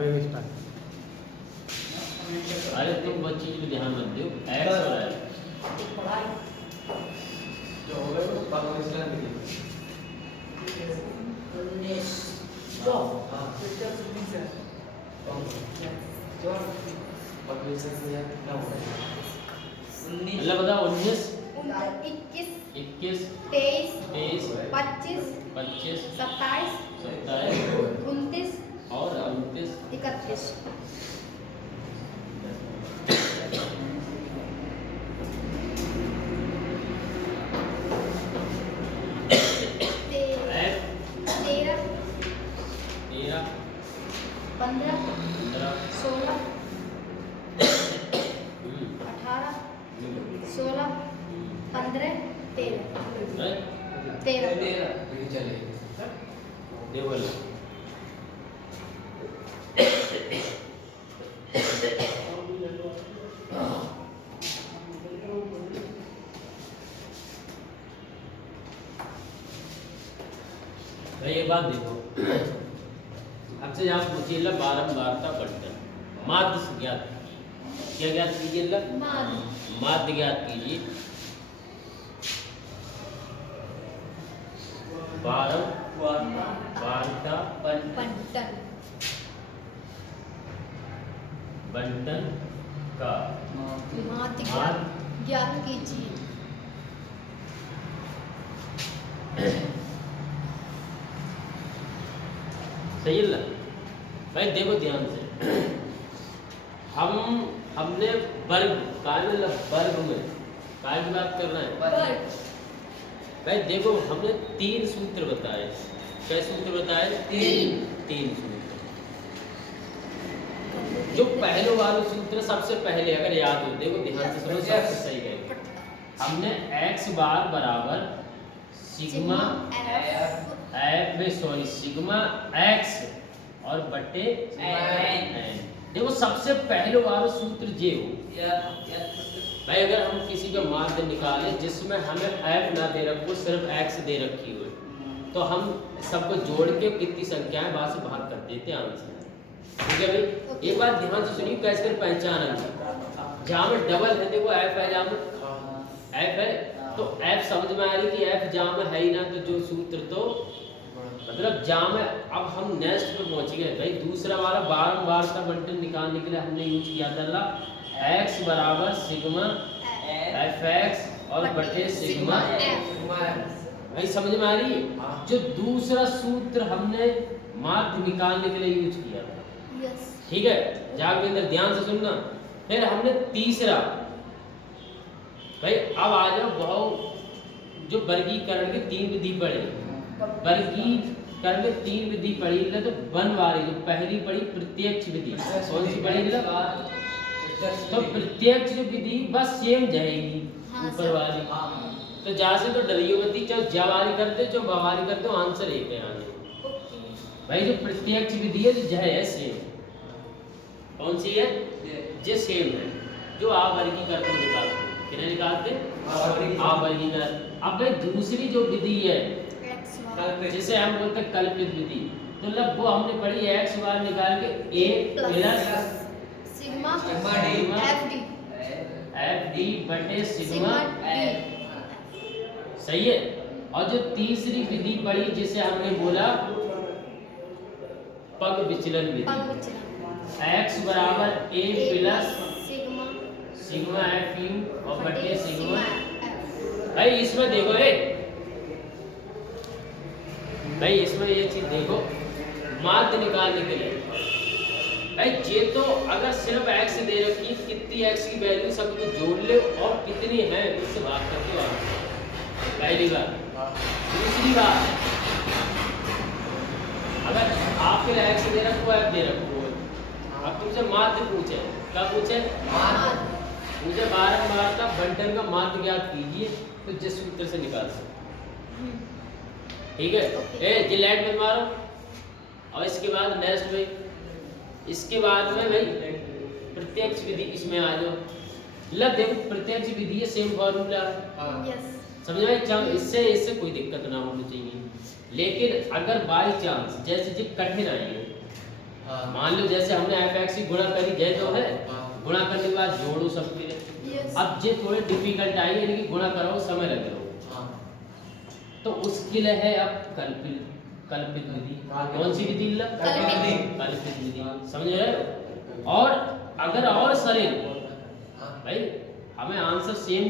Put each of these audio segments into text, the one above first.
अरे तुम वो चीज पे ध्यान मत दो, एक्स हो रहा है जो हो गए वो पाकिस्तान में पाकिस्तान में यार क्या हो रहा है? मतलब बताओ 19 21 21 23 23 25 25 27 27 29 और 29 31 13 13 15 15 16 18 16 15 13 मेरी चले देवल भाई ये बात देखो, आपसे यहाँ पूछिए बारंबारता बंटन माध्य से ज्ञात, क्या ज्ञात कीजिए? माध्य ज्ञात कीजिए। बारंबारता पंटन बंटन का माध्य ज्ञात कीजिए। सही है ना भाई? देखो ध्यान से, हमने वर्ग वर्ग में काय की बात कर रहे हैं भाई। देखो हमने 3 सूत्र बताए, क्या सूत्र बताए? 3 सूत्र। जो पहले वाले सूत्र सबसे पहले अगर याद हो, देखो ध्यान से सुनो, सबसे सही है। हमने x बार बराबर सिग्मा सिग्मा x और बटे n। देखो सबसे पहले वाला सूत्र जे हो भाई। अगर हम किसी का माध्य निकालें जिसमें हमें f ना दे रखो, सिर्फ x दे रखी हो, तो हम सबको जोड़ के कितनी संख्याएं बाहर से भाग कर देते हैं आंसर। ठीक है भाई? एक बात ध्यान से सुनिए, कैसे कर पहचाना। जहाँ में डबल है देखो f है, जहाँ में f है तो f समझ में आ रही कि f जहाँ में है ही ना, तो जो सूत्र तो मतलब जहाँ में। अब हम नेक्स्ट पे पहुंच गए भाई। दूसरा वाला बारंबारता बंटन निकालने के लिए हमने यूज किया था x बराबर सिग्मा fx और बटे सिग्मा भाई। समझ में आ रही है? जो दूसरा सूत्र हमने माध्य निकालने के लिए यूज किया था। ठीक है, जागवेंद्र ध्यान से सुनना। फिर हमने तीसरा भाई, अब आ जाओ बहुत जो वर्गीकरण की 3 विधि पढ़े। वर्गीकरण की 3 विधि पढ़ी ले तो बनवारी जो पहली पढ़ी प्रत्यक्ष विधि, कौन सी पढ़ी ले? तो प्रत्यक्ष जो विधि बस सेम जाएगी ऊपर वाली। तो जहाँ से तो डरियो मत, चाहे जवारी करते चाहे बवारी करते हो, आंसर एक है आने भाई। जो प्रत्यक्ष विधि है जो है सेम, कौन सी है? जो सेम है, जो आप वर्गीकरण को निकालते हो। किन्हें निकालते? आप वर्गीकरण। अब भाई दूसरी जो विधि है जिसे हम बोलते हैं कल्पित विधि, तो मतलब वो हमने पढ़ी x बार निकाल के a प्लस सिग्मा fd बटे सिग्मा सही है। और जो तीसरी विधि पढ़ी जिसे हमने बोला पग विचलन विधि, x बराबर a प्लस सिग्मा f और बटे सिग्मा। भाई इसमें देखो भाई इसमें ये चीज देखो, माध्य निकालने के लिए भाई ये तो अगर सिर्फ x दे रखी है, कितनी x की वैल्यू सबको जोड़ ले और कितनी है उससे बात करके आओ। पहली बात। दूसरी बात, अगर आपके लिए x दे रखो f दे रखो, अब तुमसे माध्य पूछे, क्या पूछे? मुझे बारंबारता बंटन का माध्य ज्ञात कीजिए, तो जिस सूत्र से निकाल सकते। ठीक है? ए जिलेट में मारो। और इसके बाद नेक्स्ट में, इसके बाद में भाई प्रत्यक्ष विधि इसमें आ जाओ। लग देखो प्रत्यक्ष विधि है, सेम फॉर्मूला है। समझ में? इससे कोई दिक्कत ना होनी चाहिए। लेकिन अगर बाई चांस जैसे जो कठिन आई है, मान लो जैसे हमने fx की गुणा करी गए तो है, हाँ। गुणा करने के बाद जोड़ो सबके लिए। यस अब जे थोड़े डिफिकल्ट आई यानी कि गुणा कराओ समय लग रहा हो, तो उसके लिए है अब कल्पित विधि। कौन सी विधि? कल्पित विधि, समझ रहे हो? और अगर और सरल भाई हमें आंसर सेम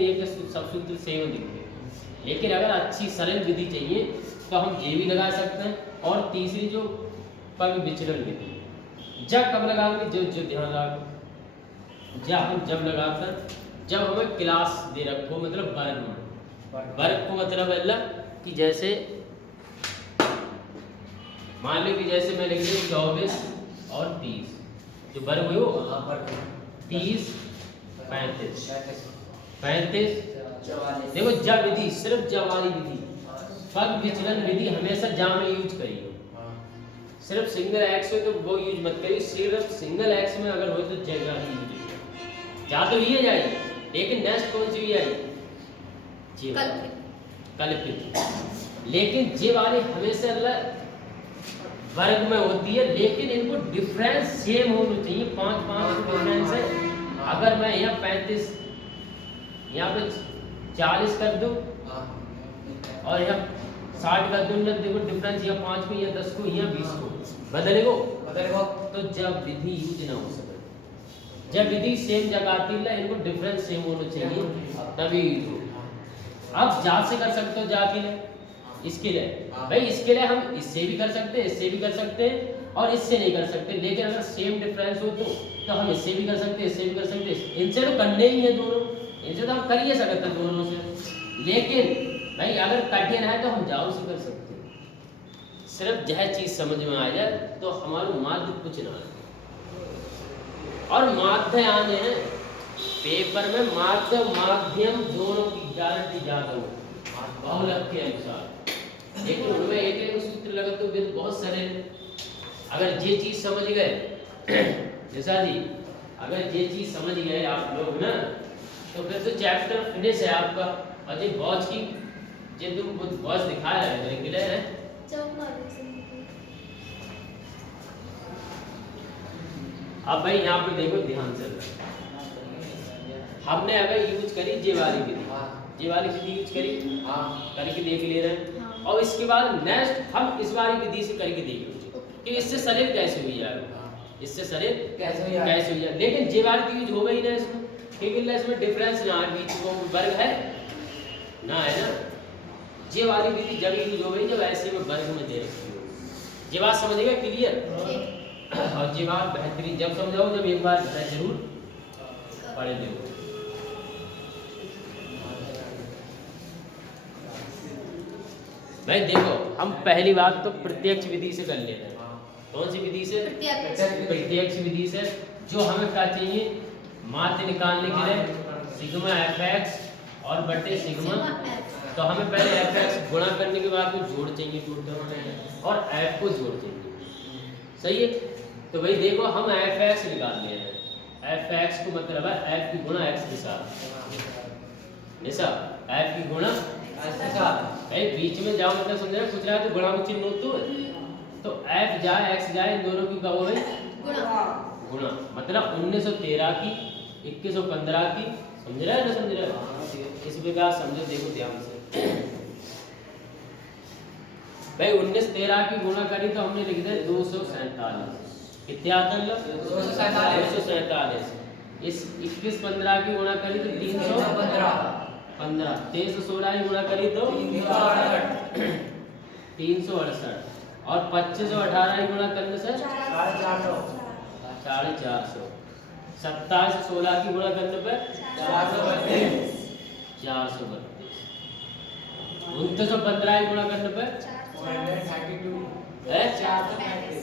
एक सब सूत्र सेम दिखते हैं, लेकिन अगर अच्छी सरल विधि चाहिए तो हम ये भी लगा सकते हैं। और तीसरी जो पग विचलन विधि, जब कब लगाओगे? जो ध्यान रखो, जब लगाकर जब हमें क्लास दे रखो, मतलब वर्ग में। वर्ग को मतलब अल्लाह कि जैसे मान लो कि जैसे मैं लिख दूं 24 और 30, जो वर्ग हुए वो 30 35 35। देखो जब विधि, सिर्फ जब वाली विधि, पग विचलन विधि हमेशा जा में यूज करिए। सिर्फ सिंगल एक्स हो तो वो यूज मत करिए, सिर्फ सिंगल एक्स में अगर हो तो जगह ही यूज करिए। जा तो ये जाइए, लेकिन नेक्स्ट कौन सी आई? कल्पित। लेकिन जे वाली हमेशा वर्ग में होती है, लेकिन इनको डिफरेंस सेम होना चाहिए। 5 डिफरेंस है। अगर मैं यहाँ 35 यहाँ पे 40 कर दूं और यहाँ 60 कर दूं, देखो डिफरेंस यहाँ 5 को, यहाँ 10 को, यहाँ 20 को बदलेगो। तो जब विधि यूज ना हो सके, जब विधि सेम जगह आती है, इनको डिफरेंस सेम होना चाहिए तभी यूज हो। अब जा से कर सकते हो, जा के लिए इसके लिए भाई, इसके लिए हम इससे भी कर सकते हैं, इससे भी कर सकते हैं और इससे नहीं कर सकते। लेकिन अगर सेम डिफरेंस हो तो हम इससे भी कर सकते हैं, इससे भी कर सकते हैं। इनसे तो करने ही है दोनों, इनसे तो हम कर ही सकते हैं दोनों से। लेकिन भाई अगर कठिन है तो हम जाओ से कर सकते हैं। सिर्फ यह चीज समझ में आ जाए तो हमारा माध्य कुछ ना है। और माध्य आने हैं पेपर में, माध्य माध्यम दोनों की गारंटी ज्यादा हो बहुलक के अनुसार। लेकिन उनमें एक सूत्र लगा तो बिल बहुत सारे। अगर ये चीज समझ गए जैसा जी, अगर ये चीज समझ गए आप लोग ना, तो फिर तो चैप्टर फिनिश है आपका। और ये वॉच की जे तुम वॉच दिखा रहे हैं मेरे क्लियर है। अब भाई यहाँ पे देखो ध्यान से, हमने अगर यूज करी जे वाली विधि, जे वाली विधि यूज करी करके देख ले रहे हैं। और इसके बाद नेक्स्ट हम इस वाली विधि से करके देख लो कि इससे सरल कैसे हुई यार, इससे सरल कैसे हुई यार। लेकिन जे वाली यूज हो गई ना इसमें, क्योंकि इसमें डिफरेंस ना है, बीच में वर्ग है ना, है ना। जे वाली विधि जब यूज हो गई जब ऐसे में वर्ग में दे रखी हो। ये बात समझिएगा क्लियर। और ये बात बेहतरीन जब समझाओ, जब एक बार जरूर पढ़ लो। भाई देखो, हम पहली बात तो प्रत्यक्ष विधि से कर लेते हैं। कौन सी विधि से? प्रत्यक्ष विधि से। जो हमें क्या चाहिए माध्य निकालने के लिए, सिग्मा fx और बटे सिग्मा। तो हमें पहले fx गुणा करने के बाद कुछ जोड़ चाहिए टोटल, और f को जोड़ चाहिए। सही है। तो भाई देखो हम fx निकाल ले रहे हैं। fx को मतलब है f की गुणा x के साथ, ऐसा f की गुणा भाई बीच में जाओ मतलब समझ रहे, कुछ रहा तो गुणा को चिन्ह तो f जाए x जाए, इन दोनों की क्या हो गई गुणा। मतलब 1913 की 2115 की, समझ रहे हैं ना, समझ रहे हैं। इस प्रकार समझो, देखो ध्यान से भाई 1913 की गुणा करी तो हमने लिख दिया 247। कितना आता है? 247। इस 2115 की गुणा करी तो 315। 2316 की गुणा करी तो 368। और 2518 की गुणा करने से 450। 2716 की गुणा करने पे 432। 2915 की गुणा करने पे 32।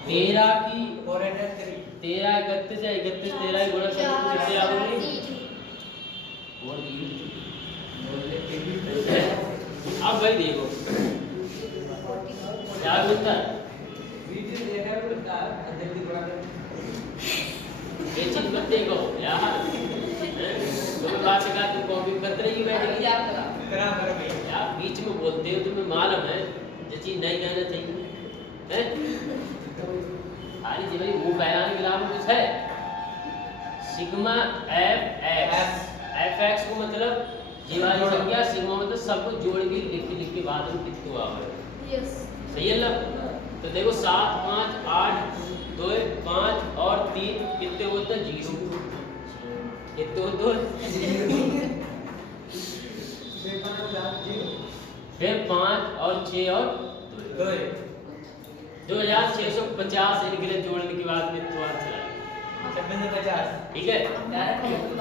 13 की 13 31 है, 31 13 की गुणा करने पे कितने आ गई? अब भाई देखो क्या बोलता है, ये चीज मत देखो यार, तो बात सिखा, तुम कॉपी करते रहिए, बैठ यार बीच में बोलते हो तुम्हें मालूम है जो चीज नहीं कहना चाहिए हैं? खाली जी भाई वो बयान के अलावा कुछ है। सिग्मा एफ एक्स को मतलब जीवानी संख्या, सिग्मा मतलब सबको जोड़ के लिख के बाद में कितना आवे। यस। सही है ना? तो देखो 7 5 8 2 5 और 3 कितने होते हैं? 0। कितने होते हैं? फिर 5 और 6 और 2 2650 इनके लिए जोड़ने के बाद में तो चला 2650। ठीक है।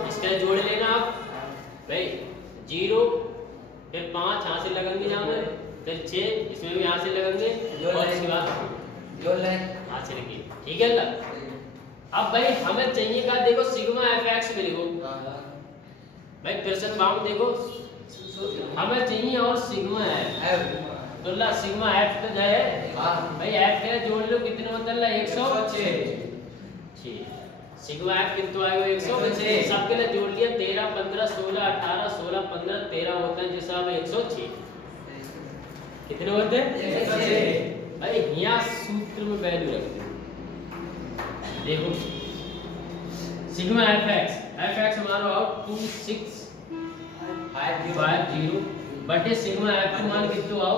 इसका जोड़ लेना आप भाई 0 फिर 5 यहाँ से लगेंगे यहाँ में, फिर 6 इसमें भी यहाँ से लगेंगे और इसके बाद जोड़ ले यहाँ से लगे। ठीक है ना? अब भाई हमें चाहिए का देखो सिग्मा एफ एक्स में लिखो भाई प्रश्न बाम देखो हमें चाहिए और सिग्मा एफ तो ला सिग्मा एफ तो जाए भाई एफ के जोड़ लो कितने होता है? 106 सिग्मा एफ कितना आएगा? 106 सबके लिए जोड़ लिया 13 15 16 18 16 15 13 होता है जिसका में 106 कितने होते हैं? 106 भाई यहाँ सूत्र में वैल्यू रख दो। देखो सिग्मा एफ एक्स हमारा आउट 2650 बटे सिग्मा एफ का मान कितना आओ?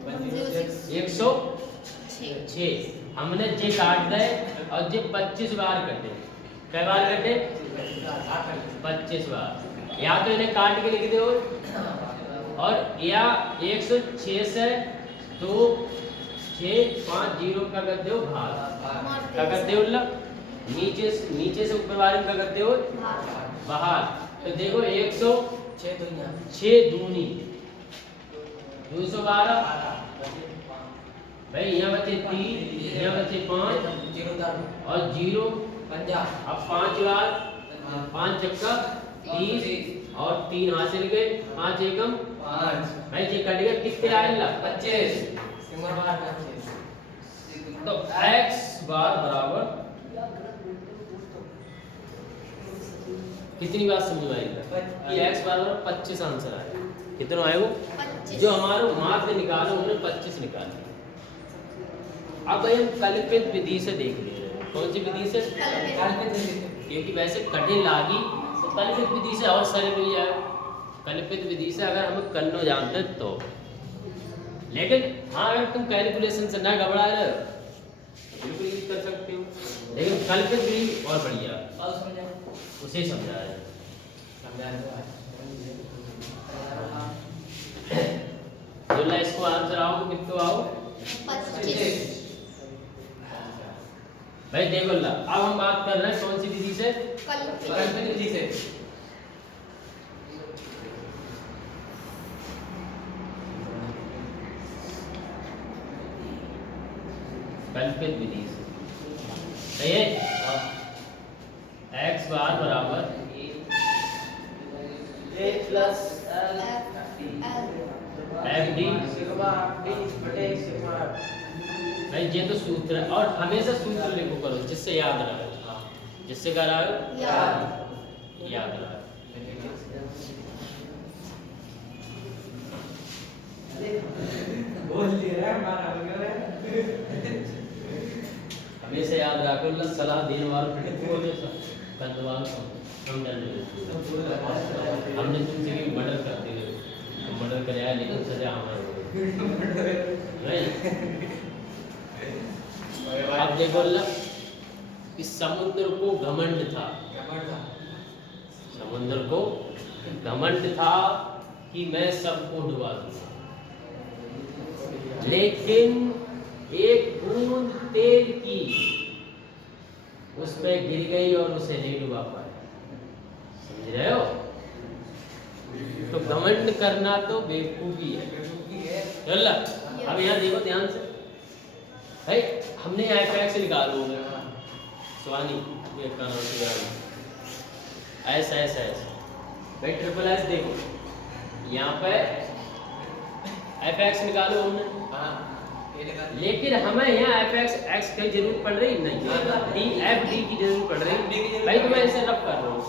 106 हमने जे काट दे और जे 25 बार कर दे। कै बार कर दे? 25 बार। या तो इन्हें काट के लिख दो और या 106 से 2 6 5 0 का कर दो भाग क्या करते हो? नीचे से ऊपर वाले का करते हो बाहर। तो देखो 106 दूनी 212 भाई यहाँ बचे 3 यहाँ बचे 5 और 0 अब 5 बार 5 चक्का 30 और 3 हासिल गए 5 एकम 5 भाई ये कट गया कितने आए? 25 तो x बार बराबर कितनी बात समझ में आएगा कि x बराबर 25 आंसर आएगा। कितना आएगा? 25। जो हमारे मार्क्स निकाले उन्होंने 25 निकाले। अब भाई हम कल्पित विधि से देख ले रहे हैं। कौन सी विधि से? कल्पित विधि। क्योंकि वैसे कठिन लागी तो कल्पित विधि से और सरल मिल जाए। कल्पित विधि से अगर हम करना जानते तो, लेकिन हाँ अगर तुम कैलकुलेशन से ना घबरा रहे हो तो बिल्कुल यूज कर सकते हो। लेकिन कल्पित विधि और बढ़िया उसे समझा रहे जो इसको आंसर आओ कितना आओ? 25 भाई देखो ला अब हम बात कर रहे हैं कौन सी विधि से? कल्पित विधि से। कल्पित विधि से सही है। x बार बराबर a plus F D sigma D बटे सिग्मा भाई ये तो सूत्र है और हमेशा सूत्र लिखो करो जिससे याद रहे। जिससे क्या रहे? याद रहे। बोल दिया हमारा हमेशा याद रखो सलाह देने वाले हमेशा कंदवाल हमने तुमसे भी मर्डर कर दिए तो मर्डर कर आया लेकिन सजा हमारे अब देखो इस समुद्र को घमंड था। समुद्र को घमंड था कि मैं सबको डुबा दूंगा, लेकिन एक बूंद तेल की उस पे गिर गई और उसे नहीं डुबा पाया। समझ रहे हो? तो घमंड करना तो बेवकूफी है। चल अब यहाँ देखो ध्यान से भाई हमने एफ से निकालो स्वानी का नाम से एस एस एस भाई ट्रिपल एस देखो यहाँ पे एफ एक्स निकालो हमने, लेकिन हमें यहाँ एफ एक्स एक्स की जरूरत पड़ रही नहीं, डी एफ डी की जरूरत पड़ रही भाई। तो मैं इसे रब कर रहा हूँ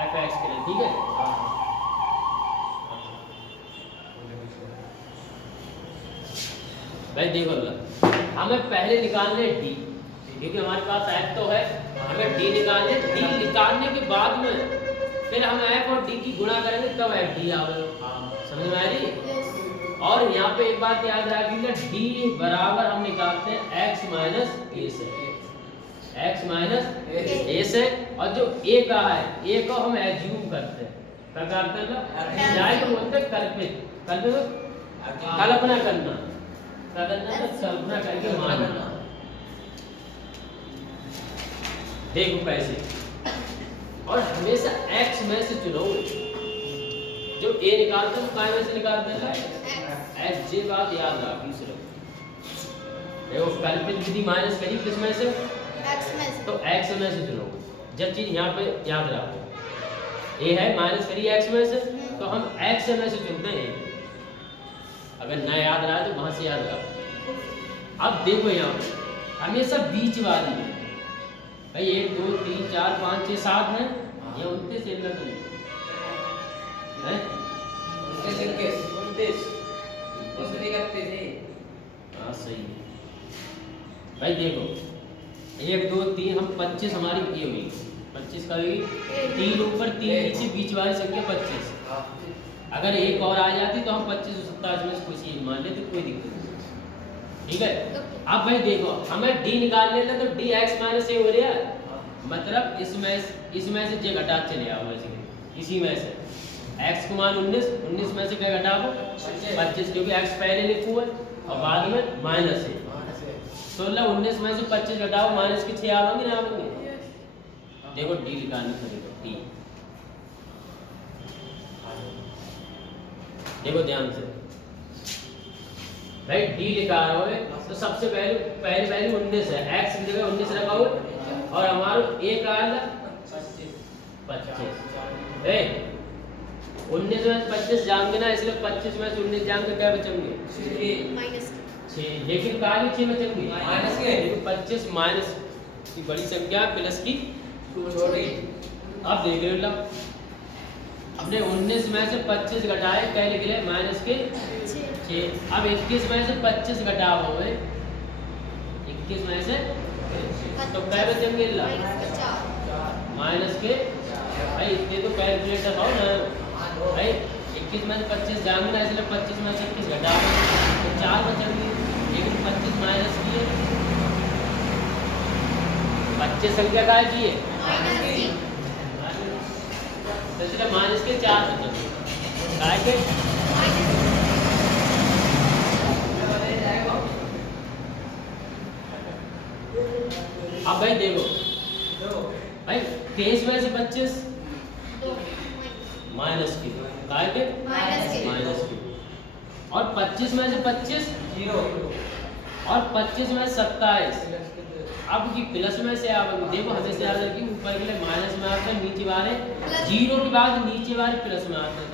एफ एक्स के लिए। ठीक है भाई देखो ला, हमें पहले निकालने डी, क्योंकि हमारे पास एफ तो है, हमें डी निकालने, डी निकालने के बाद में फिर हम एफ और डी की गुणा करेंगे तब एफ डी आवेगा। समझ में आ रही? यस और यहाँ पे एक बात याद रखिएगा, डी बराबर हम निकालते हैं एक्स माइनस ए से, एक्स माइनस ए से, और जो ए का है ए को हम एज्यूम करते हैं, क्या करते हैं ना, जाए तो बोलते हैं कल्पित, कल्पित कल्पना करना, क्या करना है, कल्पना करके मानना। देखो कैसे, और हमेशा x में से चुनो, जो a निकालते हैं काय में से निकालते हैं x, ये बात याद रखिए सिर्फ। देखो कल्पित विधि माइनस करी किस में से, एक्स में से। तो x में से चुनो, जब चीज यहाँ पे याद रखो, a है माइनस करी x में से, तो हम x में से चुनते हैं, अगर ना याद रहा है तो वहां से याद रहा। अब देखो यहाँ पे हमेशा बीच वाली है भाई, 1 2 3 4 5 6 7 है, ये 29 से लग रही है, उसके सिर के 29 उसने करते थे। हाँ सही है भाई। देखो 1 2 3 हम 25 हमारी ये हुई, 25 का हुई, 3 ऊपर 3 नीचे, बीच वाली संख्या 25। अगर एक और आ जाती तो हम 25 और 27 में से कुछ चीज मान लेते, कोई दिक्कत नहीं, ठीक है। अब भाई देखो हमें डी निकालने थे, तो डी एक्स माइनस ए हो रहा है, मतलब इसमें से जे घटा चले आओ, इसी में से x को मान 19 में से क्या घटाओ 25, क्योंकि x पहले लिखू है और बाद में माइनस है, 16 19 में से 25 घटाओ, माइनस के 6 आवेंगे ना आवेंगे। देखो डी निकालनी पड़ेगा, डी देखो ध्यान से भाई, डी लिखा है तो सबसे पहले वैल्यू 19 है, x की जगह 19 रखा हो, और हमारा a का है 25 है, 19 में 25 जाएंगे ना, इसलिए 25 में से 19 जाएंगे, क्या बचेंगे माइनस 6, लेकिन कहाँ की 6 बचेंगे माइनस के, 25 माइनस की बड़ी संख्या प्लस की छोटी। अब देख लो लो, हमने 19 में से 25 घटाए, क्या लिख ले माइनस के 6। अब 21 में से 25 घटाओ हुए, 21 में से तो क्या बचेंगे ला माइनस के, भाई इतने तो कैलकुलेटर हो ना भाई, 21 में से 25 जाएंगे ना, इसलिए 25 में से 21 घटाओ तो 4 बचेंगे, लेकिन 25 माइनस किए, 25 संख्या का की है तो इसलिए माइनस के 4 बचेंगे, काय के अब भाई देखो भाई 23 में से 25 माइनस की, काय के माइनस की, और 25 में से 25 और 25 में से 27, अब की प्लस में से आप देखो हमेशा याद रखिए, ऊपर के लिए माइनस में आते हैं, नीचे वाले जीरो के बाद नीचे वाले प्लस में आते हैं,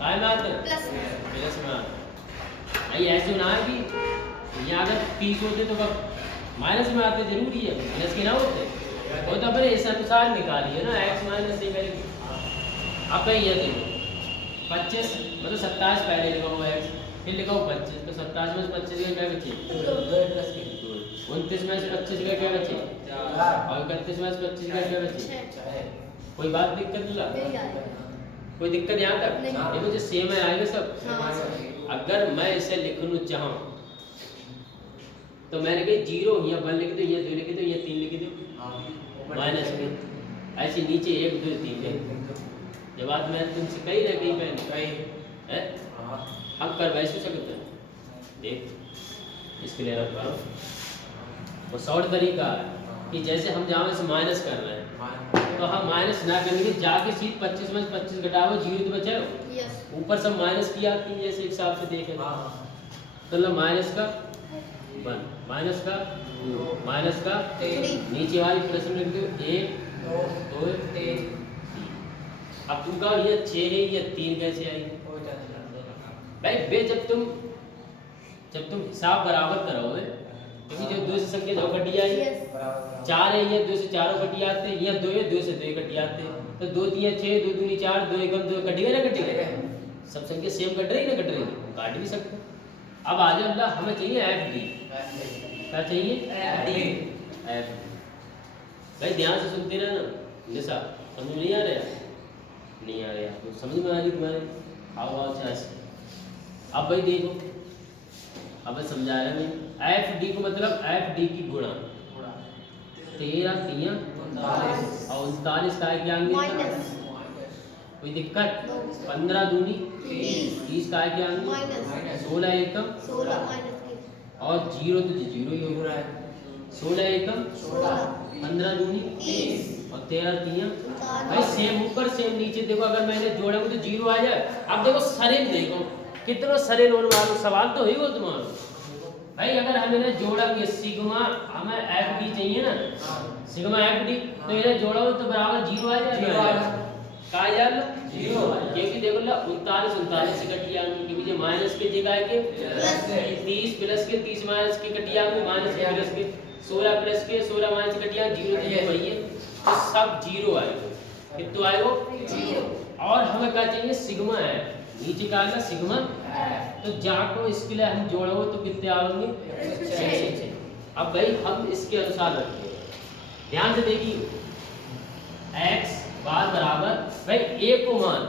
काय में आते हैं प्लस में आते हैं। ऐसे ना है कि यहाँ अगर 30 होते तो माइनस में आते, जरूरी है प्लस के ना होते, वो तो अपने इस अनुसार निकालिए ना, x माइनस से करेंगे। अब कहीं ये देखो 25 मतलब 27 पहले लिखा हुआ x, फिर लिखा हुआ 25, तो 27 में से 25 का क्या बचे 29 में से 25 का क्या बचे, और 31 में से 25 का क्या बचे। कोई बात दिक्कत नहीं, कोई दिक्कत यहाँ तक देखो, जो सेम है आएगा सब। अगर मैं इसे लिखना चाहूँ तो मैंने कही 0 या 1 लिख दो, या 2 लिख दो, या 3 लिख दो, माइनस में ऐसे नीचे 1 2 3 है। जब बात मैं तुमसे कही ना कहीं पहले है, हम कर वैसे सकते हैं, देख इसके लिए रख करो, वो शॉर्ट तरीका है कि जैसे हम जहाँ से माइनस कर रहे हैं तो हम माइनस ना करेंगे, जाके सीध 25 में 25 घटाओ, 0 तो बचा हो, ऊपर सब माइनस की आती है, जैसे हिसाब से देखें तो माइनस का 1 माइनस का 2 माइनस का 3, नीचे वाली प्लस में लिख दो 1 2 3। अब तुम कहो ये 6 है, ये 3 कैसे आई भाई बे, जब तुम हिसाब बराबर करोगे, क्योंकि जो 2 से संख्या जो कटी आई 4 है, ये 2 से 4 कटी आते हैं, ये 2 है 2 से 2 कटी आते हैं, तो 2 3 6 2 दूनी 4 2 एकम 2 कटेगा ना, कटेगा सब संख्या सेम कट रही ना, कट रही काट भी सकते। अब आ जाओ अल्लाह, हमें चाहिए एफ डी। क्या चाहिए? एफ। भाई ध्यान से सुनते रहना निशा, समझ नहीं आ रहा? नहीं आ रहा तो समझ में आ रही तुम्हारे? आओ अच्छा से। अब भाई देखो, अब समझा रहा मैं एफ डी को, मतलब एफ डी की गुणा 13 3 और 39 का क्या आएंगे? माइनस कोई दिक्कत? 15 दूनी 30 का क्या आएंगे? 16 एकम 16 माइनस और 0 तो 0 ही हो रहा है। 16 एकम 16 15 दूनी 30 और 13 3 भाई सेम ऊपर सेम नीचे देखो, अगर मैंने जोड़ा तो 0 आ जाए। अब देखो सरल, देखो कितना सरल होने वाला सवाल तो ही हो तुम्हारा। भाई अगर हमने जोड़ा कि सिग्मा, हमें एफ डी चाहिए ना, सिग्मा एफ डी, तो इन्हें जोड़ा हो तो बराबर 0 आ जाएगा। का यार 0, क्योंकि देखो ना 39 से कटिया, क्योंकि ये माइनस के जगह के 30 प्लस के 30 माइनस के कटिया में माइनस के प्लस के 16 प्लस के 16 माइनस के कटिया 0 तो वही है, तो सब 0 आएगा। कितना आएगा? 0। और हमें क्या चाहिए? सिग्मा है, नीचे का आएगा सिग्मा, तो जाको इसके लिए हम जोड़ो तो कितने आएंगे? 6। अब भाई हम इसके अनुसार रखेंगे, ध्यान से देखिए, x बार बराबर भाई a को मान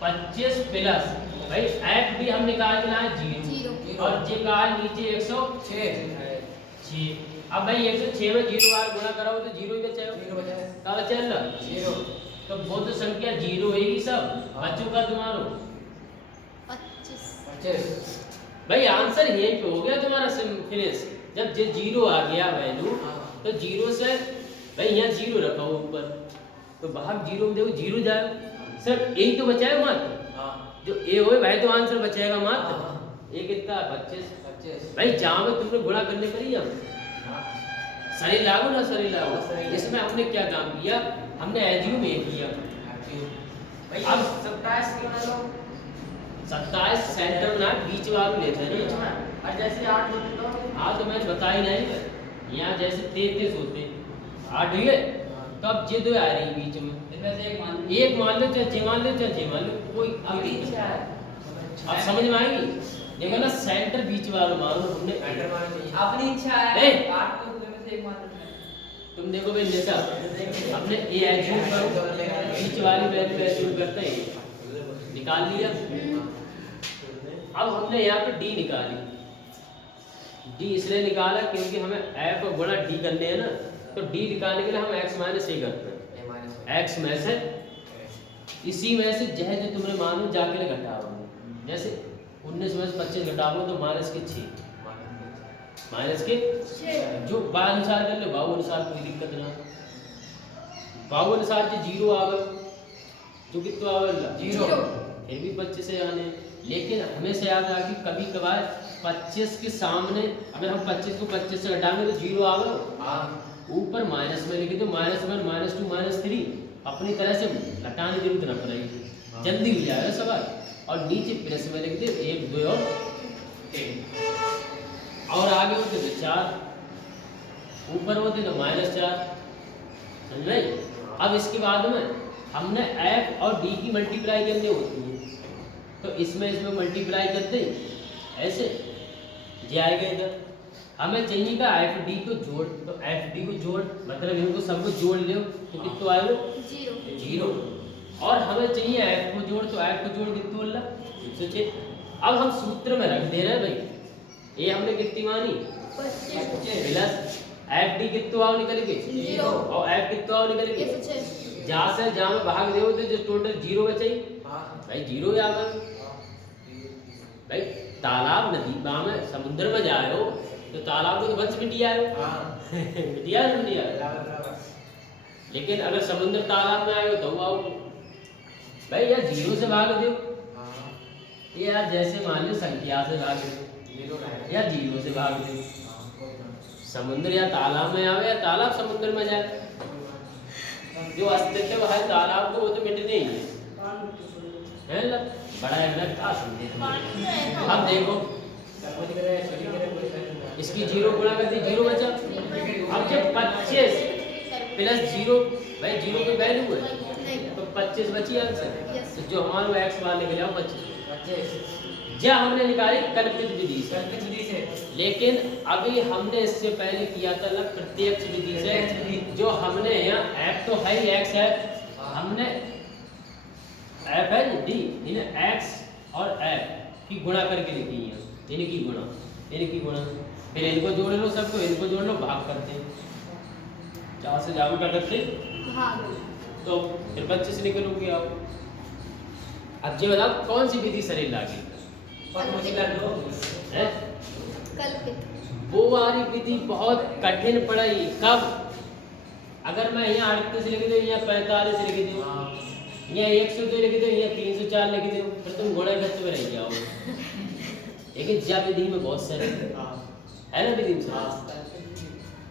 25 प्लस भाई एफ डी हम निकाल के लाए 0 और जे का नीचे 106। अब भाई 106 में 0 बार गुणा कराओ तो 0 ही बचेगा। क्या बचेगा? 0। तो बुद्ध संख्या 0 है ही सब बच्चों का तुम्हारा 25। भाई आंसर यही पे हो गया तुम्हारा फिनिश। जब जे 0 आ गया वैल्यू, तो 0 से भाई यहाँ 0 रखा हो ऊपर, तो बाहर 0 में देखो 0 जाए, सिर्फ यही तो बचाएगा मात्र। जो ए होए भाई तो आंसर बचेगा मात्र। ए कितना? 25। भाई जहाँ में तुमने गुणा करने करी हम सही लागू ना सही लागू, इसमें हमने क्या काम किया? हमने एज्यूम ये किया। अब 27 सेंटर ना बीच वाला लेते हैं ना, और जैसे 8 होते तो हाँ तो मैंने बताया ही नहीं, यहाँ जैसे 33 होते 8 हुए, तो अब जे 2 आ रही बीच में, इनमें से एक मान लो चाहे जे मान लो चाहे जे मान लो, कोई अभी इच्छा है। अब समझ में आएगी? देखो ना सेंटर बीच वाला मान लो हमने, अपनी इच्छा है। ए! 8 को में से एक मान लेना है। तुम देखो भाई जैसा हमने ए एज्यूम करो, बीच वाली वैल्यू एज्यूम करते हैं, निकाल लिया। अब हमने यहाँ पे डी निकाली, डी इसलिए निकाला क्योंकि हमें एफ और गुणा डी करने हैं ना, तो डी निकालने के लिए हम x माइनस ए करते हैं। x में से इसी में से जह जो तुमने मानो जाके घटाओ, जैसे 19 में से 25 घटाओ तो माइनस के 6, माइनस के जो बा अनुसार कर ले बाबू अनुसार कोई दिक्कत ना, बाबू अनुसार जो 0 आ गए, जो कितना आवेगा 0, फिर भी 25 से आने। लेकिन हमेशा याद रखा कि कभी कभार 25 के सामने अगर हम 25 को 25 से घटाएंगे तो 0 आ गया, ऊपर माइनस में लिखे तो -1 -2 -3 अपनी तरह से घटाने की जरूरत न पड़ेगी, जल्दी हो जाएगा सवाल। और नीचे प्लस में लिख दे 1 2 और 1 और आगे होते तो 4, ऊपर होते तो -4, समझ गए? अब इसके बाद में हमने f और d की मल्टीप्लाई करनी होती है, तो इसमें मल्टीप्लाई करते ऐसे जे आएगा इधर। हमें चाहिए का एफ डी को जोड़, तो एफ डी को जोड़ मतलब इनको सबको जोड़ लो तो कितना आएगा 0। और हमें चाहिए एफ को जोड़, तो एफ को जोड़ कितना बोला 106। अब हम सूत्र में रख दे रहे हैं भाई, ये हमने कितनी मानी प्लस एफ डी कितना आओ निकल के 0 और एफ कितना आओ निकल के 106। जहाँ से जहाँ में भाग दे तो जो टोटल 0 बचे भाई 0 ही आ गए। भाई तालाब नदी में समुद्र में जा रहे हो तो तालाब में तो बंस मिटिया है मिटिया है मिटिया, लेकिन अगर समुद्र तालाब में आए हो तो आओ भाई यार 0 से भाग दो, ये यार जैसे मान लो संख्या से भाग दो या 0 से भाग दो, समुद्र या तालाब में आवे या तालाब समुद्र में जाए, जो अस्तित्व है तालाब को वो तो मिटने ही है ना, बड़ा अलग था समझे। अब देखो इसकी 0 गुणा कर दी 0 बचा। अब जब 25 प्लस 0 भाई 0 की वैल्यू है तो 25 बची आंसर, तो जो हमारा x मान निकले 25 ज्या हमने निकाली कल्पित विधि से, कल्पित विधि से। लेकिन अभी हमने इससे पहले किया था ना प्रत्यक्ष विधि से, जो हमने यहाँ f तो है ही x है, हमने f है d इन्हें x और f की गुणा करके लिखी है, इनकी गुणा, फिर इनको जोड़ लो, सबको इनको जोड़ लो, भाग करते हैं, 4 से जाओ क्या करते भाग। तो फिर 25 निकलोगे आप। अब ये बताओ कौन सी विधि शरीर लागी है? कल्पित। वो वाली विधि बहुत कठिन पड़ेगी। कब? अगर मैं यहाँ 38 लिख दूँ, यहाँ 45 लिख दूँ, यहाँ 102 लिख दूँ, यहाँ 304 लिख दूँ, फिर तुम घोड़े बच्चे में रह जाओगे। लेकिन ज्या विधि में बहुत सरल है ना विधि में,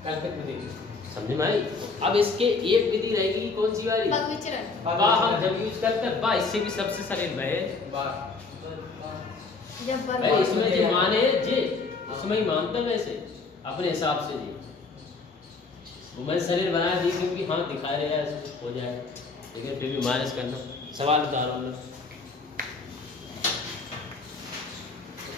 कल्पित विधि। समझ में आई? अब इसके एक विधि रहेगी, कौन सी वाली? भाग विचरण। बा हम जब यूज करते हैं बा, इससे भी सबसे सरल है जब वर्ग भाई, इसमें जो माने जे उसमें ही मानता वैसे अपने हिसाब से जी, वो मैं शरीर बना दी क्योंकि हाँ दिखा रहे हैं हो जाए, लेकिन फिर भी माइनस करना। सवाल उतारो।